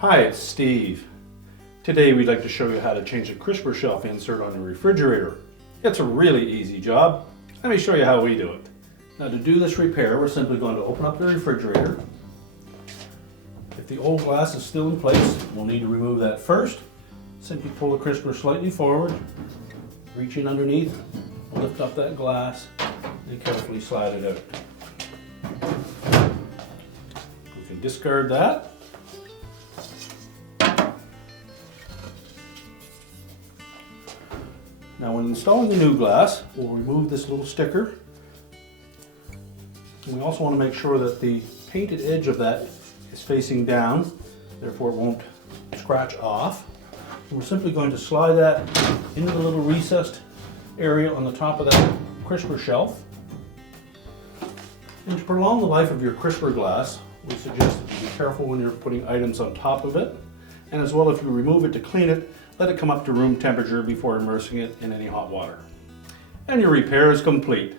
Hi, it's Steve. Today we'd like to show you how to change the crisper shelf insert on your refrigerator. It's a really easy job. Let me show you how we do it. Now to do this repair, we're simply going to open up the refrigerator. If the old glass is still in place, we'll need to remove that first. Simply pull the crisper slightly forward, reach in underneath, lift up that glass, and carefully slide it out. We can discard that. Now when installing the new glass, we'll remove this little sticker. And we also want to make sure that the painted edge of that is facing down, therefore it won't scratch off. And we're simply going to slide that into the little recessed area on the top of that crisper shelf. And to prolong the life of your crisper glass, we suggest that you be careful when you're putting items on top of it. And as well, if you remove it to clean it, let it come up to room temperature before immersing it in any hot water. And your repair is complete.